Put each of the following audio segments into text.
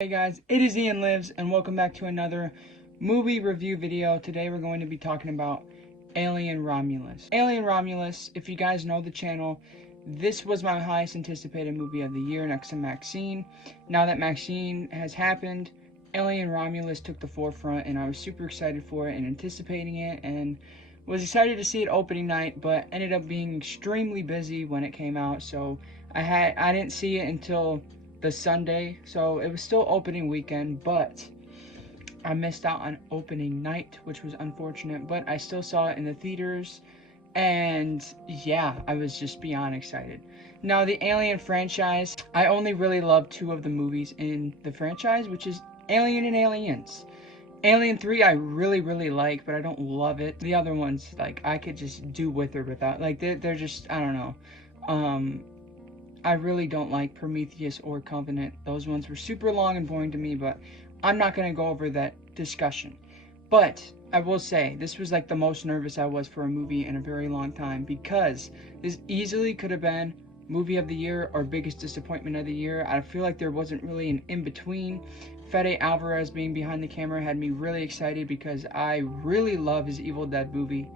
Hey guys, it is Ian Lives and welcome back to another movie review video. Today we're going to be talking about Alien Romulus. Alien Romulus, if you guys know the channel, this was my highest anticipated movie of the year next to Maxine. Now that Maxine has happened, Alien Romulus took the forefront and I was super excited for it and anticipating it and was excited to see it opening night, but ended up being extremely busy when it came out, so I didn't see it until the Sunday, so it was still opening weekend, but I missed out on opening night, which was unfortunate, but I still saw it in the theaters, and yeah, I was just beyond excited. Now, the Alien franchise, I only really love two of the movies in the franchise, which is Alien and Aliens. Alien 3 I really like, but I don't love it. The other ones, like, I could just do with or without. Like, they're just, I don't know. I really don't like Prometheus or Covenant. Those ones were super long and boring to me, but I'm not going to go over that discussion. But I will say, this was like the most nervous I was for a movie in a very long time, because this easily could have been movie of the year or biggest disappointment of the year. I feel like there wasn't really an in-between. Fede Alvarez being behind the camera had me really excited because I really love his Evil Dead movie,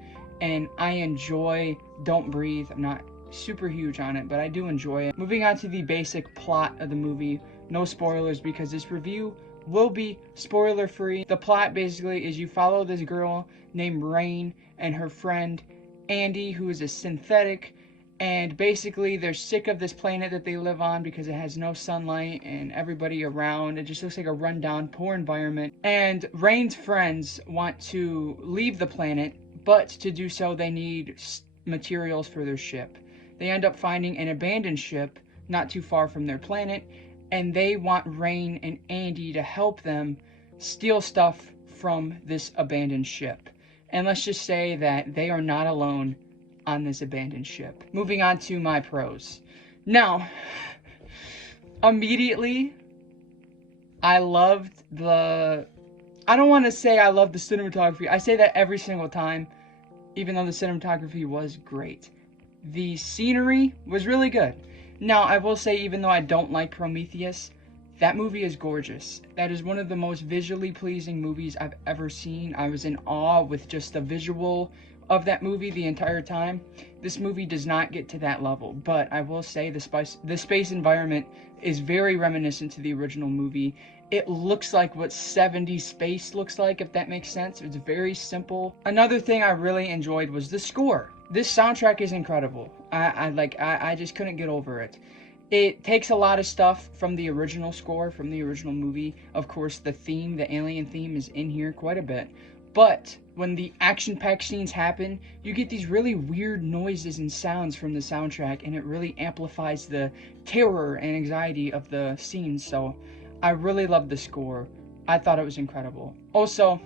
and I enjoy Don't Breathe. I'm not super huge on it, but I do enjoy it. Moving on to the basic plot of the movie, no spoilers because this review will be spoiler free. The plot basically is you follow this girl named Rain and her friend Andy, who is a synthetic, and basically they're sick of this planet that they live on because it has no sunlight and everybody around, it just looks like a rundown poor environment. And Rain's friends want to leave the planet, but to do so they need materials for their ship. They end up finding an abandoned ship not too far from their planet, and they want Rain and Andy to help them steal stuff from this abandoned ship. And let's just say that they are not alone on this abandoned ship. Moving on to my pros. Now, immediately, I loved I don't want to say I love the cinematography. I say that every single time, even though the cinematography was great. The scenery was really good. Now, I will say, even though I don't like Prometheus, that movie is gorgeous. That is one of the most visually pleasing movies I've ever seen. I was in awe with just the visual of that movie the entire time. This movie does not get to that level, but I will say the space environment is very reminiscent to the original movie. It looks like what 70s space looks like, if that makes sense. It's very simple. Another thing I really enjoyed was the score. This soundtrack is incredible. I just couldn't get over it. It takes a lot of stuff from the original score, from the original movie. Of course, the alien theme is in here quite a bit. But when the action-packed scenes happen, you get these really weird noises and sounds from the soundtrack, and it really amplifies the terror and anxiety of the scenes. So I really loved the score. I thought it was incredible. Also,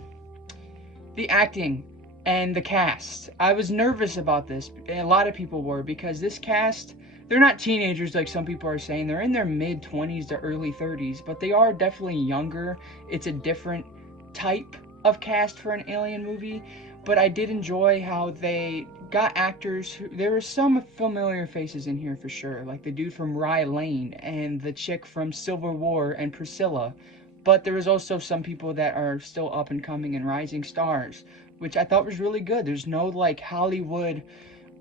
the acting and the cast. I was nervous about this, and a lot of people were, because this cast, they're not teenagers like some people are saying. They're in their mid-20s to early 30s, but they are definitely younger. It's a different type of cast for an Alien movie, but I did enjoy how they got actors there were some familiar faces in here for sure, like the dude from Rye Lane and the chick from Civil War and Priscilla, but there was also some people that are still up and coming and rising stars, which I thought was really good. There's no like Hollywood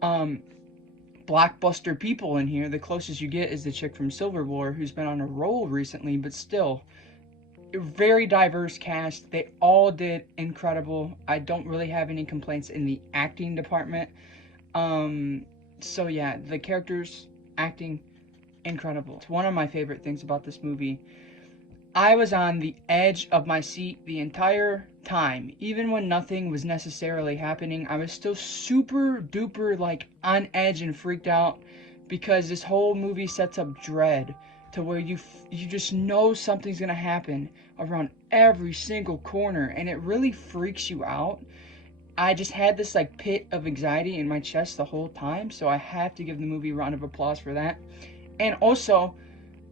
blockbuster people in here. The closest you get is the chick from Civil War, who's been on a roll recently, but still very diverse cast. They all did incredible. I don't really have any complaints in the acting department. So yeah, the characters acting incredible. It's one of my favorite things about this movie. I was on the edge of my seat the entire time. Even when nothing was necessarily happening, I was still super duper like on edge and freaked out, because this whole movie sets up dread to where you just know something's gonna happen around every single corner, and it really freaks you out. I just had this like pit of anxiety in my chest the whole time, so I have to give the movie a round of applause for that. And also,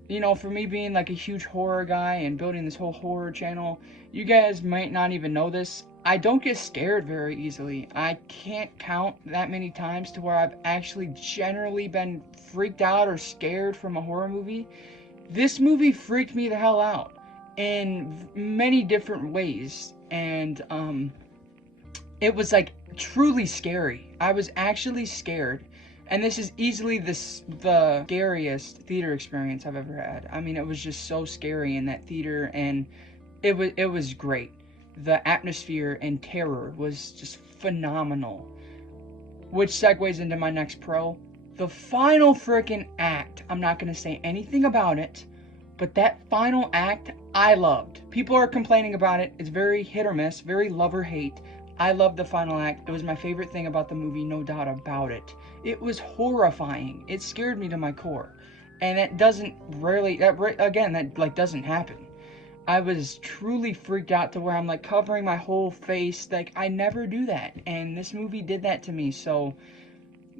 you know, for me being like a huge horror guy and building this whole horror channel, you guys might not even know this, I don't get scared very easily. I can't count that many times to where I've actually generally been freaked out or scared from a horror movie. This movie freaked me the hell out. in many different ways, and it was like truly scary. I was actually scared, and this is easily the scariest theater experience I've ever had. I mean, it was just so scary in that theater, and it was great. The atmosphere and terror was just phenomenal, which segues into my next pro. The final freaking act, I'm not going to say anything about it, but that final act, I loved. People are complaining about it. It's very hit or miss, very love or hate. I loved the final act. It was my favorite thing about the movie, no doubt about it. It was horrifying. It scared me to my core. And that doesn't doesn't happen. I was truly freaked out to where I'm like covering my whole face. Like, I never do that. And this movie did that to me. So,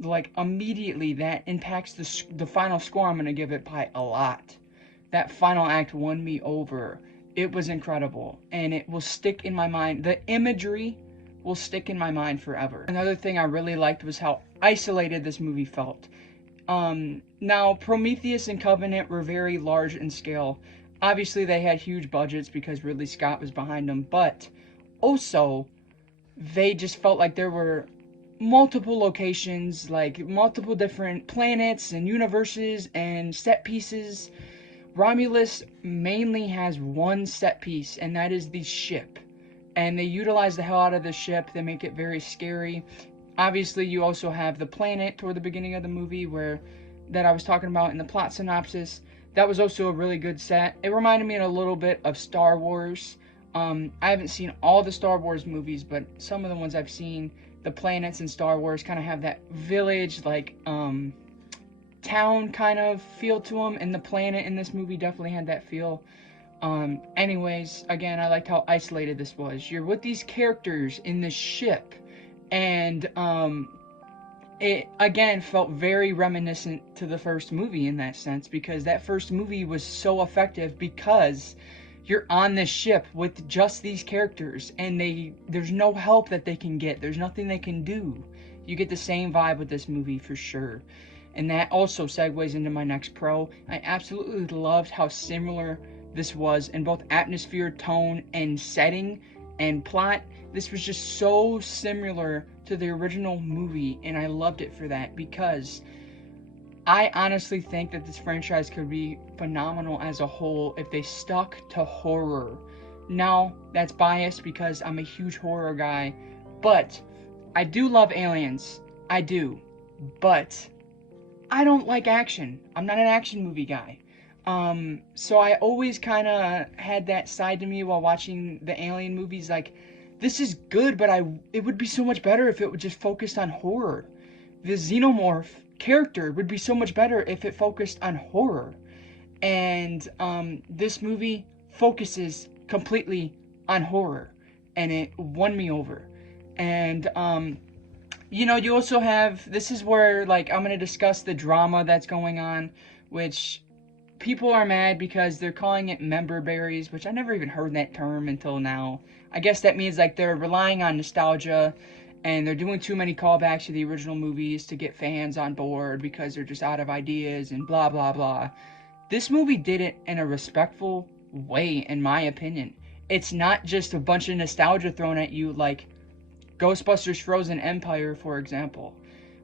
like, immediately that impacts the final score I'm going to give it by a lot. That final act won me over. It was incredible. And it will stick in my mind. The imagery will stick in my mind forever. Another thing I really liked was how isolated this movie felt. Now, Prometheus and Covenant were very large in scale. Obviously, they had huge budgets because Ridley Scott was behind them, but also, they just felt like there were multiple locations, like multiple different planets and universes and set pieces. Romulus mainly has one set piece, and that is the ship. And they utilize the hell out of the ship. They make it very scary. Obviously, you also have the planet toward the beginning of the movie that I was talking about in the plot synopsis. That was also a really good set. It reminded me a little bit of Star Wars. I haven't seen all the Star Wars movies, but some of the ones I've seen, the planets in Star Wars kind of have that village, like, town kind of feel to them, and the planet in this movie definitely had that feel. Anyways, again, I liked how isolated this was. You're with these characters in this ship, and, it, again, felt very reminiscent to the first movie in that sense, because that first movie was so effective because you're on this ship with just these characters, and there's no help that they can get. There's nothing they can do. You get the same vibe with this movie for sure. And that also segues into my next pro. I absolutely loved how similar this was in both atmosphere, tone, and setting and plot. This was just so similar to the original movie, and I loved it for that, because I honestly think that this franchise could be phenomenal as a whole if they stuck to horror. Now, that's biased because I'm a huge horror guy, but I do love aliens. I do. But I don't like action. I'm not an action movie guy. So I always kind of had that side to me while watching the Alien movies, like, this is good, but it would be so much better if it would just focused on horror. The xenomorph character would be so much better if it focused on horror. And this movie focuses completely on horror, and it won me over. And you know, you also have, this is where, like, I'm going to discuss the drama that's going on, which people are mad because they're calling it member berries, which I never even heard that term until now. I guess that means, like, they're relying on nostalgia, and they're doing too many callbacks to the original movies to get fans on board because they're just out of ideas and blah, blah, blah. This movie did it in a respectful way, in my opinion. It's not just a bunch of nostalgia thrown at you like Ghostbusters Frozen Empire, for example,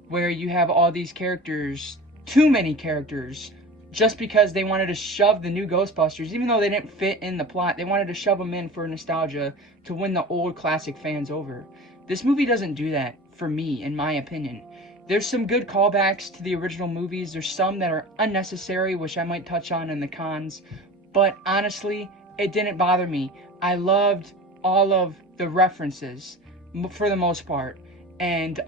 where you have all these characters, too many characters, just because they wanted to shove the new Ghostbusters, even though they didn't fit in the plot, they wanted to shove them in for nostalgia to win the old classic fans over. This movie doesn't do that, for me, in my opinion. There's some good callbacks to the original movies, there's some that are unnecessary, which I might touch on in the cons, but honestly, it didn't bother me. I loved all of the references, for the most part, and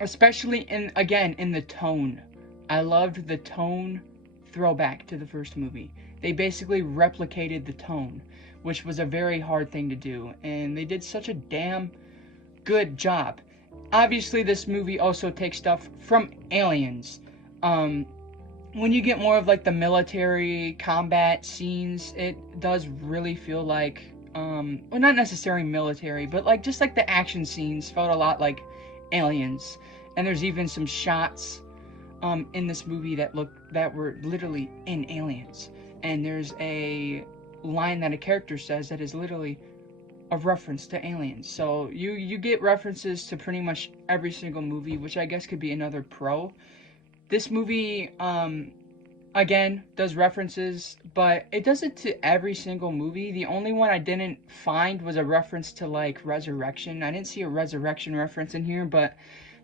especially in the tone. I loved the tone throwback to the first movie. They basically replicated the tone, which was a very hard thing to do, and they did such a damn good job. Obviously, this movie also takes stuff from Aliens. When you get more of like the military combat scenes, it does really feel like well, not necessarily military, but like just like the action scenes felt a lot like Aliens. And there's even some shots in this movie that were literally in Aliens. And there's a line that a character says that is literally a reference to aliens. So you get references to pretty much every single movie, which I guess could be another pro. This movie, again, does references, but it does it to every single movie. The only one I didn't find was a reference to, like, Resurrection. I didn't see a Resurrection reference in here, but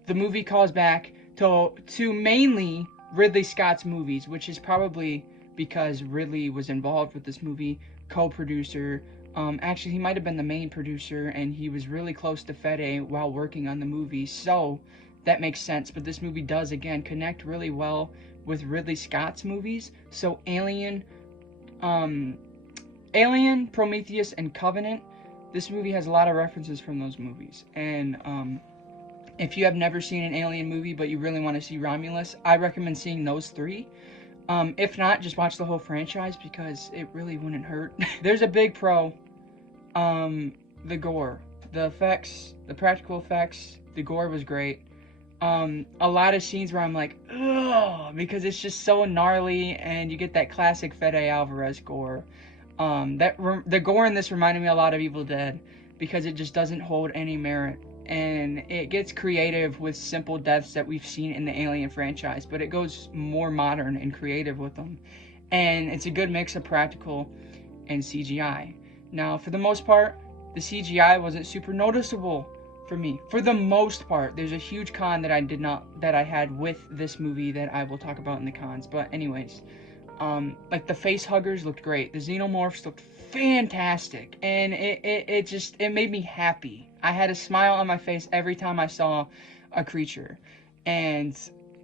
the movie calls back to mainly Ridley Scott's movies, which is probably because Ridley was involved with this movie, co-producer. Actually, he might have been the main producer, and he was really close to Fede while working on the movie, so that makes sense. But this movie does, again, connect really well with Ridley Scott's movies. So Alien, Prometheus, and Covenant, this movie has a lot of references from those movies. And if you have never seen an Alien movie but you really want to see Romulus, I recommend seeing those three. If not, just watch the whole franchise because it really wouldn't hurt. There's a big pro. The gore. The effects, the practical effects, the gore was great. A lot of scenes where I'm like, ugh, because it's just so gnarly, and you get that classic Fede Alvarez gore. The gore in this reminded me a lot of Evil Dead because it just doesn't hold any merit. And it gets creative with simple deaths that we've seen in the Alien franchise, but it goes more modern and creative with them. And it's a good mix of practical and CGI. Now, for the most part, the CGI wasn't super noticeable for me. For the most part, there's a huge con that I had with this movie that I will talk about in the cons. But anyways, like the face huggers looked great. The xenomorphs looked fantastic, and it made me happy. I had a smile on my face every time I saw a creature, and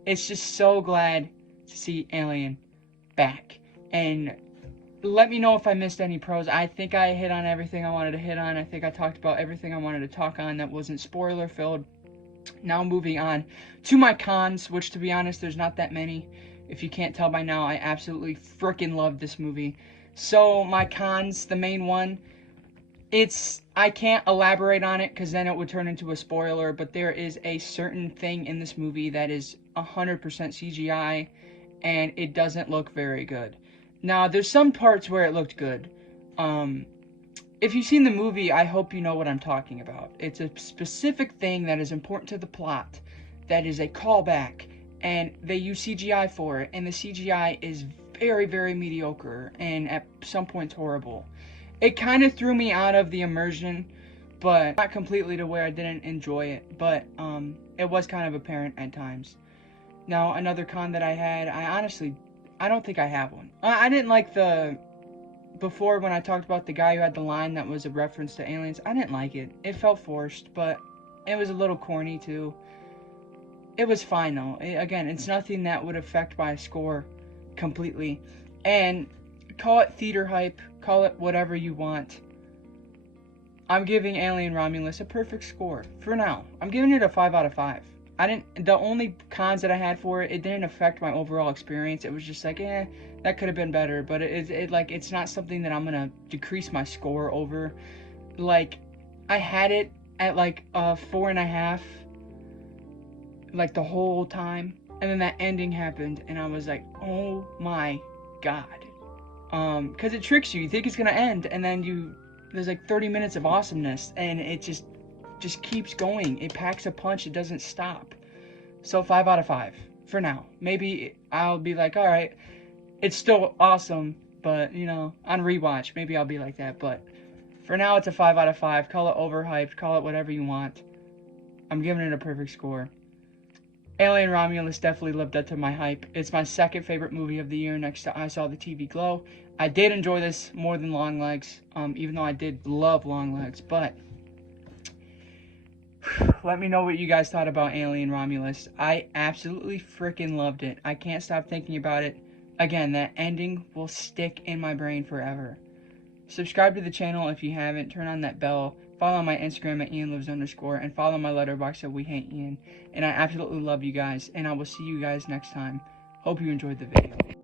it's just so glad to see Alien back. And let me know if I missed any pros. I think I hit on everything I wanted to hit on. I think I talked about everything I wanted to talk on that wasn't spoiler filled. Now moving on to my cons, which, to be honest, there's not that many. If you can't tell by now, I absolutely freaking love this movie. So my cons, the main one, I can't elaborate on it because then it would turn into a spoiler, but there is a certain thing in this movie that is 100% CGI, and it doesn't look very good. Now, there's some parts where it looked good. If you've seen the movie, I hope you know what I'm talking about. It's a specific thing that is important to the plot, that is a callback, and they use CGI for it, and the CGI is very, very mediocre, and at some points horrible. It kind of threw me out of the immersion, but not completely to where I didn't enjoy it, but it was kind of apparent at times. Now, another con that I had, I don't think I have one. I didn't like before when I talked about the guy who had the line that was a reference to aliens, I didn't like it. It felt forced, but it was a little corny too. It was fine though. Again, it's nothing that would affect my score completely. And call it theater hype, call it whatever you want. I'm giving Alien Romulus a perfect score for now. I'm giving it a 5 out of 5. The only cons that I had for it didn't affect my overall experience. It was just like, that could have been better, but it's not something that I'm gonna decrease my score over. Like, I had it at like a 4.5, like the whole time, and then that ending happened, and I was like, oh my god. Because it tricks you. You think it's gonna end, and then there's like 30 minutes of awesomeness, and it just keeps going. It packs a punch. It doesn't stop. So 5 out of 5 for now. Maybe I'll be like, all right, it's still awesome, but on rewatch, maybe I'll be like that. But for now, it's a 5 out of 5. Call it overhyped. Call it whatever you want. I'm giving it a perfect score. Alien Romulus definitely lived up to my hype. It's my second favorite movie of the year next to I Saw the TV Glow. I did enjoy this more than Longlegs, even though I did love Longlegs, but let me know what you guys thought about Alien Romulus. I absolutely freaking loved it. I can't stop thinking about it. Again, that ending will stick in my brain forever. Subscribe to the channel if you haven't. Turn on that bell. Follow my Instagram at IanLives_, and follow my Letterboxd at wehateian. And I absolutely love you guys, and I will see you guys next time. Hope you enjoyed the video.